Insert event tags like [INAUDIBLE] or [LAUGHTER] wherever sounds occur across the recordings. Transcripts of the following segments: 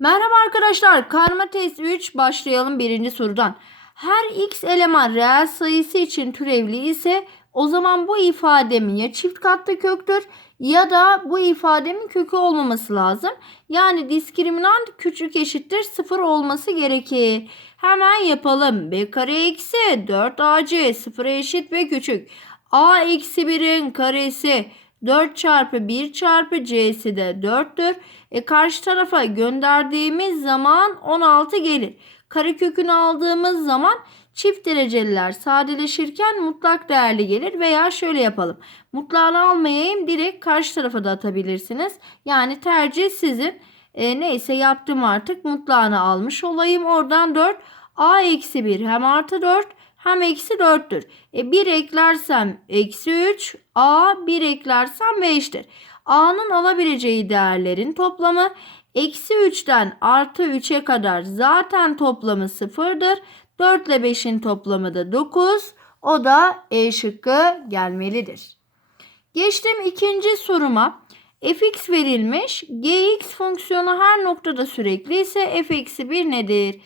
Merhaba arkadaşlar. Karma test 3 başlayalım birinci sorudan. Her x eleman reel sayısı için türevli ise o zaman bu ifademin ya çift katlı köktür ya da bu ifademin kökü olmaması lazım. Yani diskriminant küçük eşittir 0 olması gerekir. Hemen yapalım. b kare eksi 4ac 0 eşit ve küçük. a eksi 1'in karesi 4 çarpı 1 çarpı c'si de 4'tür. E karşı tarafa gönderdiğimiz zaman 16 gelir. Karekökünü aldığımız zaman çift dereceliler sadeleşirken mutlak değerli gelir veya şöyle yapalım. Mutlağını almayayım direkt karşı tarafa da atabilirsiniz. Yani tercih sizin. E, neyse yaptım artık mutlağını almış olayım. Oradan 4 a eksi 1 hem artı 4 hem eksi 4'tür. E 1 eklersem eksi 3 a 1 eklersem 5'tir. a'nın alabileceği değerlerin toplamı eksi 3'ten artı 3'e kadar zaten toplamı 0'dır. 4 ile 5'in toplamı da 9. O da E şıkkı gelmelidir. Geçtim ikinci soruma. fx verilmiş. gx fonksiyonu her noktada sürekli ise f eksi 1 nedir?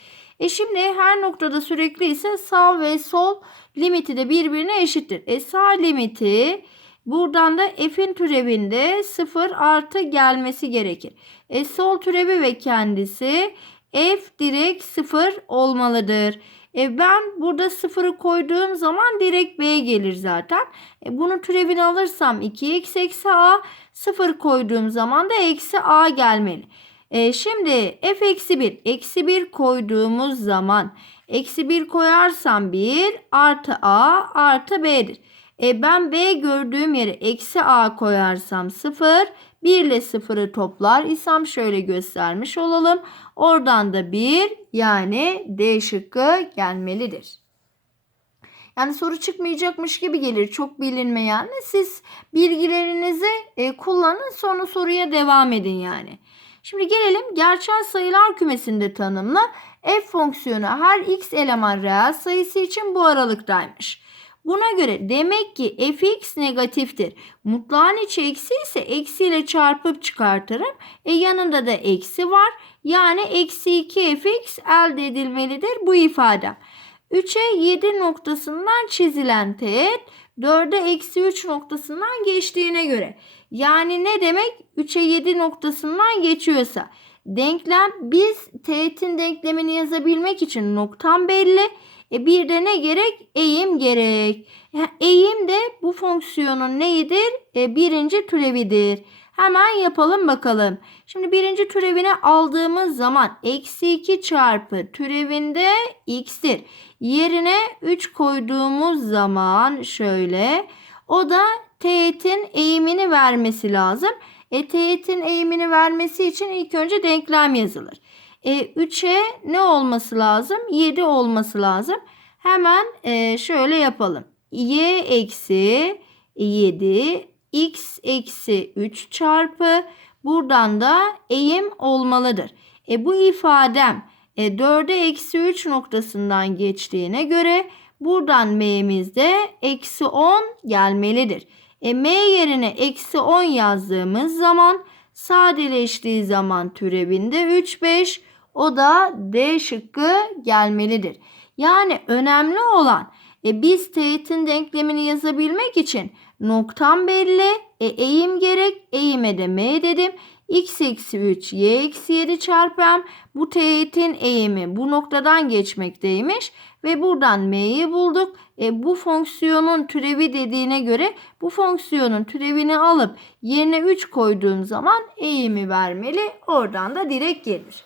E şimdi her noktada sürekli ise sağ ve sol limiti de birbirine eşittir. E sağ limiti buradan da f'in türevinde 0 artı gelmesi gerekir. E sol türevi ve kendisi f direkt 0 olmalıdır. E ben burada sıfırı koyduğum zaman direkt b gelir zaten. E bunun türevini alırsam 2x eksi a 0 koyduğum zaman da eksi a gelmeli. E şimdi f eksi 1 eksi 1 koyduğumuz zaman eksi 1 koyarsam 1 artı a artı b'dir. E ben b gördüğüm yere eksi a koyarsam 0 1 ile 0'ı toplar isem şöyle göstermiş olalım. Oradan da 1 yani D şıkkı gelmelidir. Yani soru çıkmayacakmış gibi gelir çok bilinmeyen. Siz bilgilerinizi e, kullanın sonra soruya devam edin yani. Şimdi gelelim gerçel sayılar kümesinde tanımlı f fonksiyonu her x eleman reel sayısı için bu aralıktaymış. Buna göre demek ki fx negatiftir. Mutlağın içi eksi ise eksiyle çarpıp çıkartırım. E yanında da eksi var. Yani eksi 2 fx elde edilmelidir bu ifade. 3'e 7 noktasından çizilen teğet 4'e eksi 3 noktasından geçtiğine göre. Yani ne demek? 3'e 7 noktasından geçiyorsa. Denklem biz teğetin denklemini yazabilmek için noktam belli. E bir de ne gerek? Eğim gerek. Yani eğim de bu fonksiyonun neyidir? E birinci türevidir. Hemen yapalım bakalım. Şimdi birinci türevini aldığımız zaman eksi 2 çarpı türevinde x'tir. Yerine 3 koyduğumuz zaman şöyle o da teğetin eğimini vermesi lazım. E teğetin eğimini vermesi için ilk önce denklem yazılır. E, 3'e ne olması lazım? 7 olması lazım. Hemen e, şöyle yapalım. y eksi 7 x eksi 3 çarpı buradan da eğim olmalıdır. E, bu ifadem e, 4'e eksi 3 noktasından geçtiğine göre buradan m'mizde eksi 10 gelmelidir. E, m yerine eksi 10 yazdığımız zaman sadeleştiği zaman türevinde 3 5 o da D şıkkı gelmelidir. Yani önemli olan e, biz teğetin denklemini yazabilmek için noktam belli. E, eğim gerek. Eğime de M dedim. x eksi 3 y eksi 7 çarpı m. Bu teğetin eğimi bu noktadan geçmekteymiş. Ve buradan m'yi bulduk. E, bu fonksiyonun türevi dediğine göre bu fonksiyonun türevini alıp yerine 3 koyduğum zaman eğimi vermeli. Oradan da direkt gelir.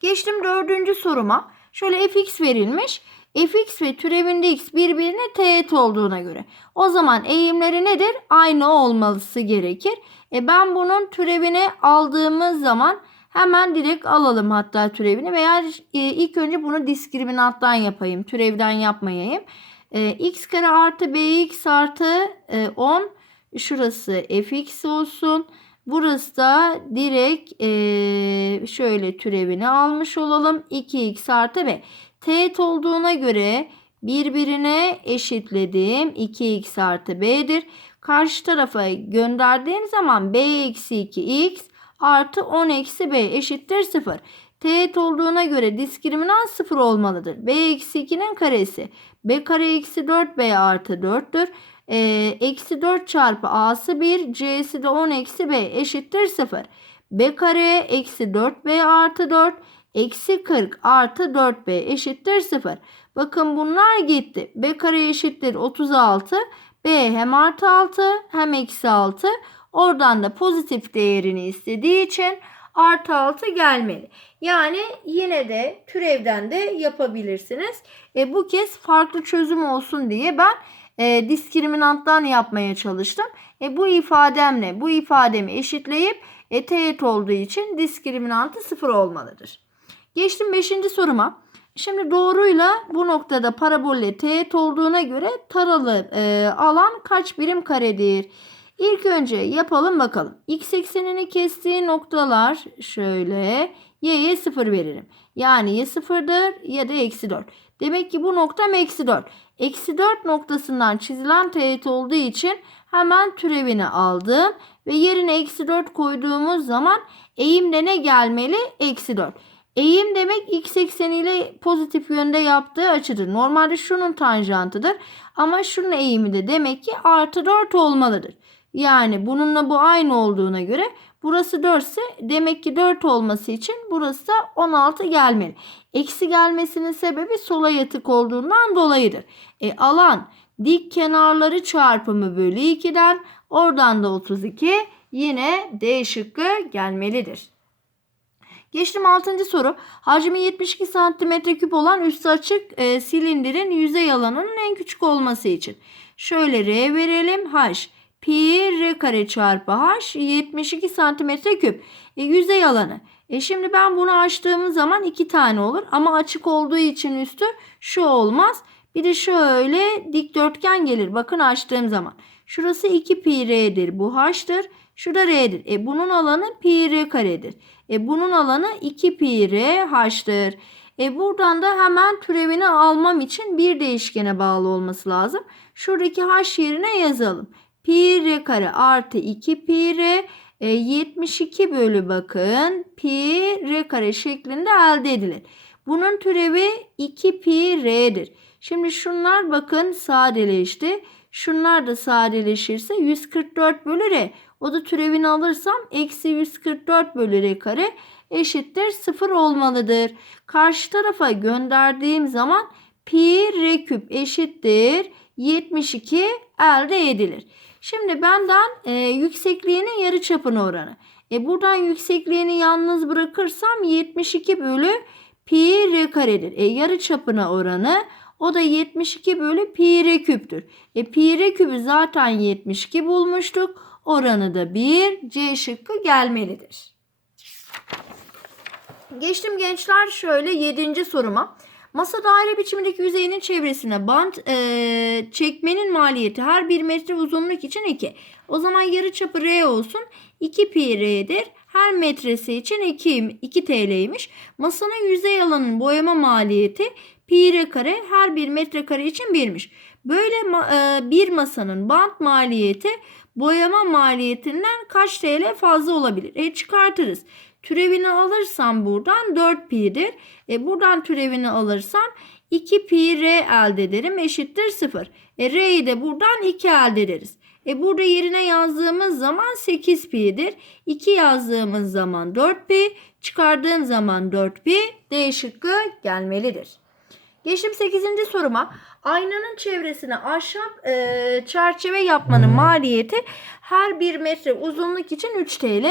Geçtim dördüncü soruma. Şöyle fx verilmiş. fx ve türevinde x birbirine teğet olduğuna göre. O zaman eğimleri nedir? Aynı olması gerekir. E ben bunun türevini aldığımız zaman hemen direkt alalım hatta türevini veya e, ilk önce bunu diskriminanttan yapayım. Türevden yapmayayım. E, x kare artı bx artı e, 10 şurası fx olsun. Burası da direkt e, şöyle türevini almış olalım. 2x artı b. Teğet olduğuna göre birbirine eşitledim. 2x artı b'dir. Karşı tarafa gönderdiğim zaman b eksi 2x artı 10 eksi b eşittir 0. Teğet olduğuna göre diskriminant 0 olmalıdır. b eksi 2'nin karesi. b kare eksi 4b artı 4'tür. Ee, eksi 4 çarpı a'sı 1 c'si de 10 eksi b eşittir 0. b kare eksi 4b artı 4 eksi 40 artı 4b eşittir 0. Bakın bunlar gitti. b kare eşittir 36. b hem artı 6 hem eksi 6. Oradan da pozitif değerini istediği için artı 6 gelmeli. Yani yine de türevden de yapabilirsiniz. E, bu kez farklı çözüm olsun diye ben e, diskriminanttan yapmaya çalıştım. E, bu ifademle bu ifademi eşitleyip e, teğet olduğu için diskriminantı sıfır olmalıdır. Geçtim 5. soruma. Şimdi doğruyla bu noktada parabolle teğet olduğuna göre taralı e, alan kaç birim karedir? İlk önce yapalım bakalım. X eksenini kestiği noktalar şöyle. Y'ye 0 veririm. Yani ya 0'dır ya da eksi 4. Demek ki bu noktam eksi 4. Eksi 4 noktasından çizilen teğet olduğu için hemen türevini aldım. Ve yerine eksi 4 koyduğumuz zaman eğimde ne gelmeli? Eksi 4. Eğim demek x ekseniyle pozitif yönde yaptığı açıdır. Normalde şunun tanjantıdır. Ama şunun eğimi de demek ki artı 4 olmalıdır. Yani bununla bu aynı olduğuna göre burası 4 ise demek ki 4 olması için burası da 16 gelmeli. Eksi gelmesinin sebebi sola yatık olduğundan dolayıdır. E, alan dik kenarları çarpımı bölü 2'den oradan da 32 yine D şıkkı gelmelidir. Geçtim 6. soru. Hacmi 72 cm3 olan üstü açık e, silindirin yüzey alanının en küçük olması için. Şöyle R verelim. H pi r kare çarpı h 72 santimetre küp. E, yüzey alanı. E şimdi ben bunu açtığım zaman iki tane olur. Ama açık olduğu için üstü şu olmaz. Bir de şöyle dikdörtgen gelir. Bakın açtığım zaman. Şurası 2 pi r'dir. Bu h'tır. Şurada r'dir. E bunun alanı pi r karedir. E bunun alanı 2 pi r h'tır. E buradan da hemen türevini almam için bir değişkene bağlı olması lazım. Şuradaki h yerine yazalım. Pi r kare artı 2 pi r e, 72 bölü bakın pi r kare şeklinde elde edilir. Bunun türevi 2 pi r'dir. Şimdi şunlar bakın sadeleşti. Şunlar da sadeleşirse 144 bölü r. O da türevini alırsam eksi 144 bölü r kare eşittir 0 olmalıdır. Karşı tarafa gönderdiğim zaman pi r küp eşittir 72 elde edilir. Şimdi benden e, yüksekliğinin yarı çapını oranı. E buradan yüksekliğini yalnız bırakırsam 72 bölü pi r karedir. E yarı çapına oranı o da 72 bölü pi r küptür. E pi r küpü zaten 72 bulmuştuk. Oranı da 1 C şıkkı gelmelidir. Geçtim gençler şöyle 7. soruma. Masa daire biçimindeki yüzeyinin çevresine bant e, çekmenin maliyeti her 1 metre uzunluk için 2. O zaman yarı çapı R olsun. 2 pi R'dir. Her metresi için 2, 2 TL'ymiş. Masanın yüzey alanının boyama maliyeti pi R kare her 1 metrekare için 1'miş. Böyle e, bir masanın bant maliyeti boyama maliyetinden kaç TL fazla olabilir? E çıkartırız. Türevini alırsam buradan 4 pi'dir. E buradan türevini alırsam 2 pi r elde ederim eşittir 0. E r'yi de buradan 2 elde ederiz. E burada yerine yazdığımız zaman 8 pi'dir. 2 yazdığımız zaman 4 pi. Çıkardığım zaman 4 pi. D şıkkı gelmelidir. Geçtim 8. soruma. Aynanın çevresine ahşap e, çerçeve yapmanın maliyeti her 1 metre uzunluk için 3 TL.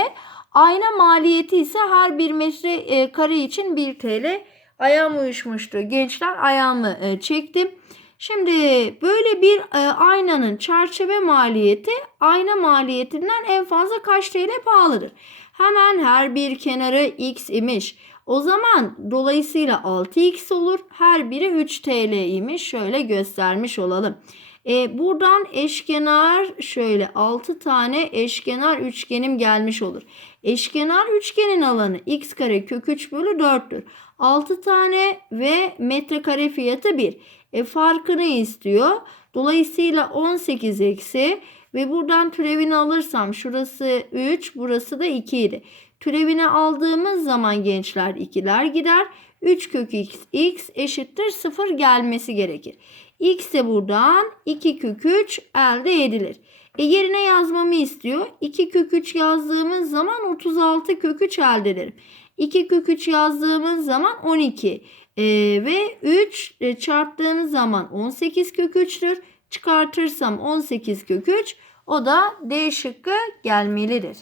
Ayna maliyeti ise her 1 metre e, kare için 1 TL. Ayağım uyuşmuştu. Gençler ayağımı e, çektim. Şimdi böyle bir e, aynanın çerçeve maliyeti ayna maliyetinden en fazla kaç TL pahalıdır? Hemen her bir kenarı x imiş. O zaman dolayısıyla 6x olur. Her biri 3 TL imiş. Şöyle göstermiş olalım. E, buradan eşkenar şöyle 6 tane eşkenar üçgenim gelmiş olur. Eşkenar üçgenin alanı x kare kök 3 bölü 4'tür. 6 tane ve metrekare fiyatı 1. E, farkını istiyor. Dolayısıyla 18 eksi ve buradan türevini alırsam şurası 3 burası da 2 idi. Türevini aldığımız zaman gençler ikiler gider. 3 kök x, x eşittir 0 gelmesi gerekir. X de buradan 2 kök 3 elde edilir. E yerine yazmamı istiyor. 2 kök 3 yazdığımız zaman 36 kök 3 elde ederim. 2 kök 3 yazdığımız zaman 12. E, ve 3 e, çarptığımız zaman 18 kök 3'tür. Çıkartırsam 18 kök 3. O da D şıkkı gelmelidir.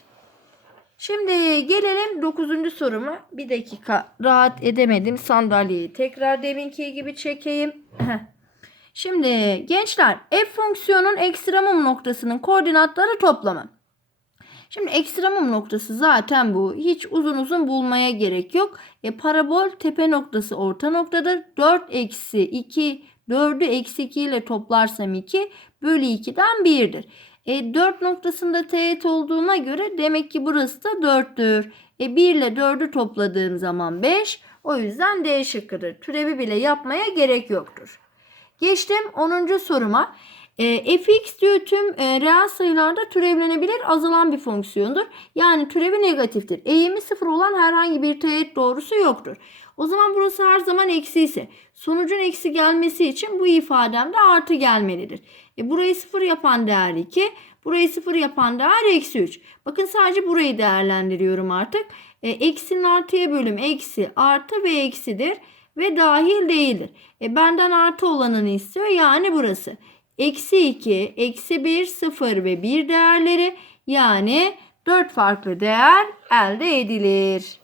Şimdi gelelim 9. soruma. Bir dakika rahat edemedim sandalyeyi. Tekrar deminki gibi çekeyim. [CLEARS THROAT] Şimdi gençler f fonksiyonun ekstremum noktasının koordinatları toplamı. Şimdi ekstremum noktası zaten bu. Hiç uzun uzun bulmaya gerek yok. E, parabol tepe noktası orta noktadır. 4 eksi 2 4'ü eksi 2 ile toplarsam 2 bölü 2'den 1'dir. E, 4 noktasında teğet olduğuna göre demek ki burası da 4'tür. E, 1 ile 4'ü topladığım zaman 5. O yüzden D şıkkıdır. Türevi bile yapmaya gerek yoktur. Geçtim 10. soruma. E, fx diyor tüm e, reel sayılarda türevlenebilir azalan bir fonksiyondur. Yani türevi negatiftir. Eğimi sıfır olan herhangi bir teğet doğrusu yoktur. O zaman burası her zaman eksi ise sonucun eksi gelmesi için bu ifademde artı gelmelidir. E, burayı sıfır yapan değer 2. Burayı sıfır yapan değer eksi 3. Bakın sadece burayı değerlendiriyorum artık. E, eksinin artıya bölüm eksi artı ve eksidir ve dahil değildir. E, benden artı olanını istiyor yani burası. Eksi 2, eksi 1, 0 ve 1 değerleri yani 4 farklı değer elde edilir.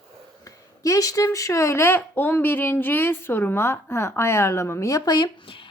Geçtim şöyle 11. soruma ha, ayarlamamı yapayım.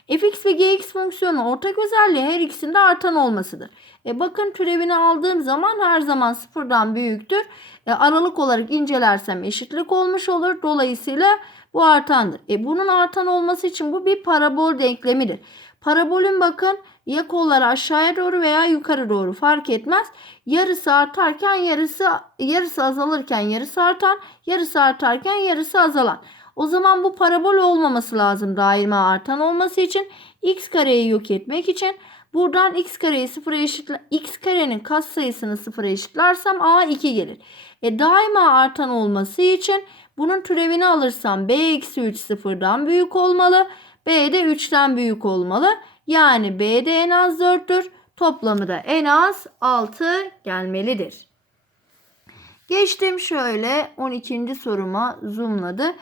fx ve gx fonksiyonu ortak özelliği her ikisinde artan olmasıdır. E bakın türevini aldığım zaman her zaman sıfırdan büyüktür. E, aralık olarak incelersem eşitlik olmuş olur. Dolayısıyla bu artandır. E bunun artan olması için bu bir parabol denklemidir. Parabolün bakın ya kolları aşağıya doğru veya yukarı doğru fark etmez. Yarısı artarken yarısı yarısı azalırken yarısı artan, yarısı artarken yarısı azalan. O zaman bu parabol olmaması lazım daima artan olması için. x kareyi yok etmek için buradan x kareyi sıfıra eşitle x karenin katsayısını sıfıra eşitlersem a 2 gelir. E daima artan olması için bunun türevini alırsam b eksi 3 sıfırdan büyük olmalı. b de 3'ten büyük olmalı. Yani b de en az 4'tür. Toplamı da en az 6 gelmelidir. Geçtim şöyle 12. soruma zoomladı.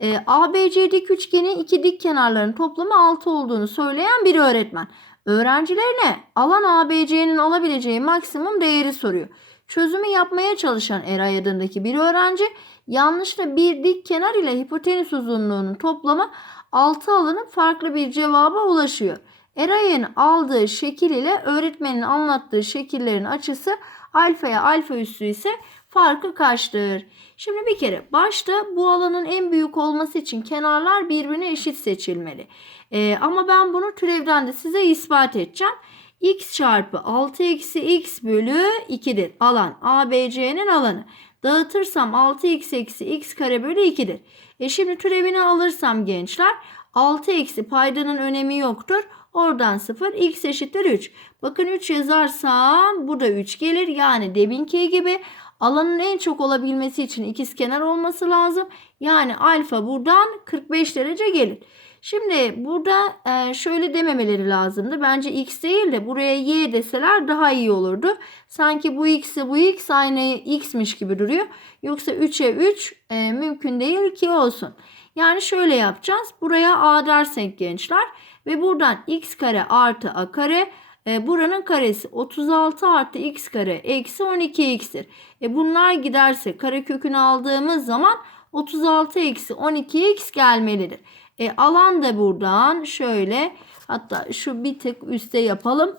E, ABC dik üçgenin iki dik kenarlarının toplamı 6 olduğunu söyleyen bir öğretmen. Öğrencilerine alan ABC'nin alabileceği maksimum değeri soruyor. Çözümü yapmaya çalışan Eray adındaki bir öğrenci yanlışla bir dik kenar ile hipotenüs uzunluğunun toplamı 6 alanın farklı bir cevaba ulaşıyor. Eray'ın aldığı şekil ile öğretmenin anlattığı şekillerin açısı alfaya alfa üssü ise farkı kaçtır? Şimdi bir kere başta bu alanın en büyük olması için kenarlar birbirine eşit seçilmeli. Ee, ama ben bunu türevden de size ispat edeceğim. X çarpı 6 eksi x bölü 2'dir. Alan ABC'nin alanı. Dağıtırsam 6x eksi x kare bölü 2'dir. E şimdi türevini alırsam gençler 6 eksi paydanın önemi yoktur. Oradan 0 x eşittir 3. Bakın 3 yazarsam bu da 3 gelir. Yani deminki gibi alanın en çok olabilmesi için ikizkenar olması lazım. Yani alfa buradan 45 derece gelir. Şimdi burada e, şöyle dememeleri lazımdı. Bence x değil de buraya y deseler daha iyi olurdu. Sanki bu x'e bu x aynı x'miş gibi duruyor. Yoksa 3'e 3 e, mümkün değil ki olsun. Yani şöyle yapacağız. Buraya a dersek gençler. Ve buradan x kare artı a kare e, buranın karesi 36 artı x kare eksi 12x'tir. E, bunlar giderse kare kökünü aldığımız zaman 36 eksi 12x gelmelidir. E, alan da buradan şöyle hatta şu bir tık üste yapalım.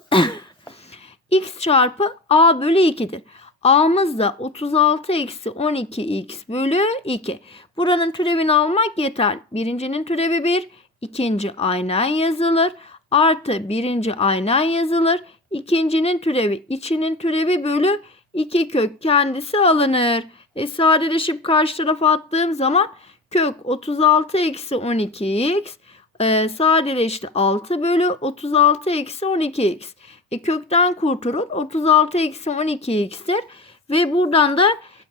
[COUGHS] x çarpı a bölü 2'dir. A'mız da 36 eksi 12x bölü 2. Buranın türevini almak yeter. Birincinin türevi 1. ikinci aynen yazılır. Artı birinci aynen yazılır. İkincinin türevi içinin türevi bölü 2 kök kendisi alınır. E sadeleşip karşı tarafa attığım zaman kök 36 eksi 12x e, sadeleşti 6 bölü 36 eksi 12x. E, kökten kurtulur 36 eksi 12x'tir. Ve buradan da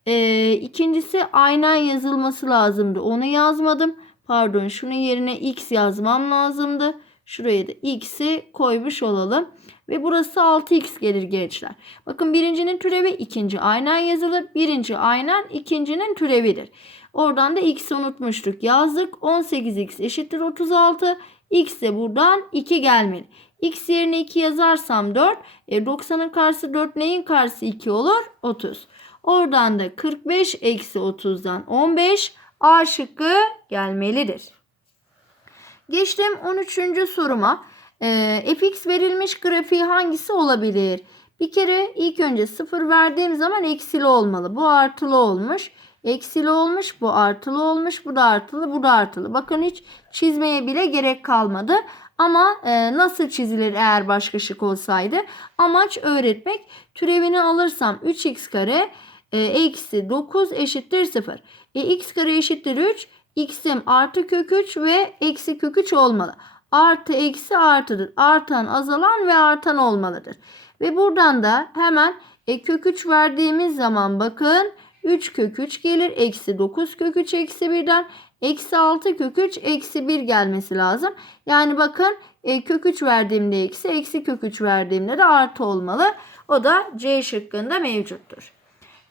Ee, ikincisi aynen yazılması lazımdı. Onu yazmadım. Pardon şunun yerine x yazmam lazımdı. Şuraya da x'i koymuş olalım. Ve burası 6x gelir gençler. Bakın birincinin türevi ikinci aynen yazılır. Birinci aynen ikincinin türevidir. Oradan da x'i unutmuştuk. Yazdık. 18x eşittir 36. x de buradan 2 gelmeli. x yerine 2 yazarsam 4. E, 90'ın karşısı 4 neyin karşısı 2 olur? 30. Oradan da 45 eksi 30'dan 15 A şıkkı gelmelidir. Geçtim 13. soruma. Ee, fx verilmiş grafiği hangisi olabilir? Bir kere ilk önce 0 verdiğim zaman eksili olmalı. Bu artılı olmuş. Eksili olmuş, bu artılı olmuş, bu da artılı, bu da artılı. Bakın hiç çizmeye bile gerek kalmadı. Ama e, nasıl çizilir eğer başka şık olsaydı? Amaç öğretmek. Türevini alırsam 3x kare e, eksi 9 eşittir 0. E, x kare eşittir 3. x'im artı kök 3 ve eksi kök 3 olmalı. Artı eksi artıdır. Artan azalan ve artan olmalıdır. Ve buradan da hemen e, kök 3 verdiğimiz zaman bakın 3 kök 3 gelir. Eksi 9 kök 3 eksi 1'den eksi 6 kök 3 eksi 1 gelmesi lazım. Yani bakın e, kök 3 verdiğimde eksi eksi kök 3 verdiğimde de artı olmalı. O da C şıkkında mevcuttur.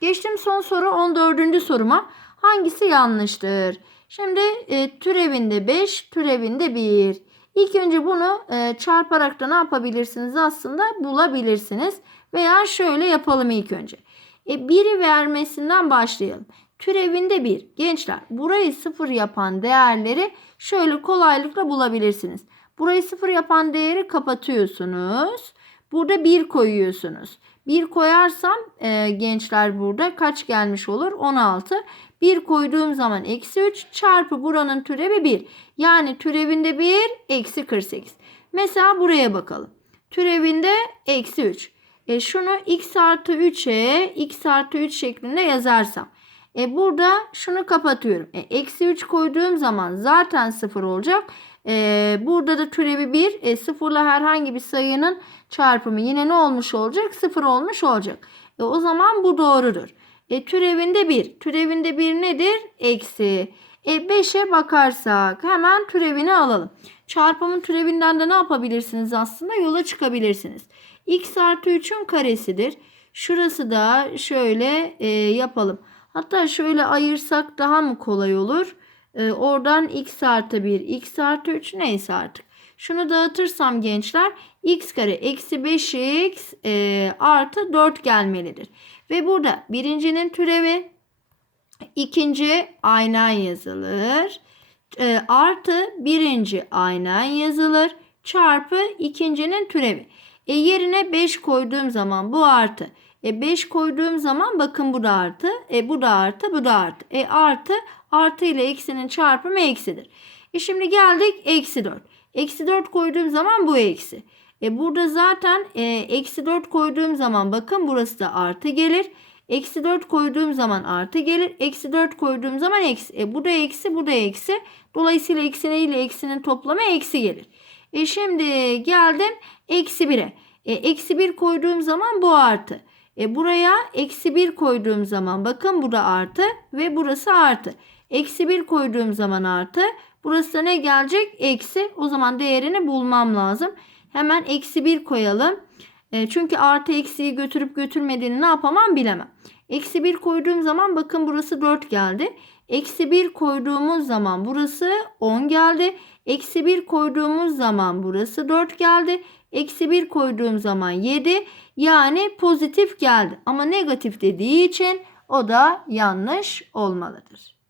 Geçtim son soru 14. soruma. Hangisi yanlıştır? Şimdi e, türevinde 5, türevinde 1. İlk önce bunu e, çarparak da ne yapabilirsiniz aslında bulabilirsiniz. Veya şöyle yapalım ilk önce. E, 1'i vermesinden başlayalım. Türevinde 1. Gençler burayı 0 yapan değerleri şöyle kolaylıkla bulabilirsiniz. Burayı 0 yapan değeri kapatıyorsunuz. Burada 1 koyuyorsunuz. 1 koyarsam e, gençler burada kaç gelmiş olur? 16. 1 koyduğum zaman eksi 3 çarpı buranın türevi 1. Yani türevinde 1 eksi 48. Mesela buraya bakalım. Türevinde eksi 3. E şunu x artı 3'e x artı 3 şeklinde yazarsam. E burada şunu kapatıyorum. E, eksi 3 koyduğum zaman zaten 0 olacak. E, burada da türevi 1. E, 0 ile herhangi bir sayının çarpımı yine ne olmuş olacak? 0 olmuş olacak. E, o zaman bu doğrudur. E, türevinde 1. Türevinde 1 nedir? Eksi. E, 5'e bakarsak hemen türevini alalım. Çarpımın türevinden de ne yapabilirsiniz aslında? Yola çıkabilirsiniz. X artı 3'ün karesidir. Şurası da şöyle e, yapalım. Hatta şöyle ayırsak daha mı kolay olur? E, oradan x artı 1, x artı 3 neyse artık. Şunu dağıtırsam gençler x kare eksi 5x e, artı 4 gelmelidir. Ve burada birincinin türevi ikinci aynen yazılır. E, artı birinci aynen yazılır. Çarpı ikincinin türevi. E, yerine 5 koyduğum zaman bu artı. E 5 koyduğum zaman bakın bu da artı. E bu da artı bu da artı. E artı artı ile eksinin çarpımı eksidir. E şimdi geldik eksi 4. Eksi 4 koyduğum zaman bu eksi. E burada zaten e, eksi 4 koyduğum zaman bakın burası da artı gelir. Eksi 4 koyduğum zaman artı gelir. Eksi 4 koyduğum zaman eksi. E bu da eksi bu da eksi. Dolayısıyla eksine ile eksinin toplamı eksi gelir. E şimdi geldim eksi 1'e. E, eksi 1 koyduğum zaman bu artı. E, buraya eksi 1 koyduğum zaman bakın bu da artı ve burası artı. Eksi 1 koyduğum zaman artı. Burası da ne gelecek? Eksi. O zaman değerini bulmam lazım. Hemen eksi 1 koyalım. E, çünkü artı eksiyi götürüp götürmediğini ne yapamam bilemem. Eksi 1 koyduğum zaman bakın burası 4 geldi. Eksi 1 koyduğumuz zaman burası 10 geldi. Eksi 1 koyduğumuz zaman burası 4 geldi. Eksi 1 koyduğum zaman 7. Yani pozitif geldi. Ama negatif dediği için o da yanlış olmalıdır.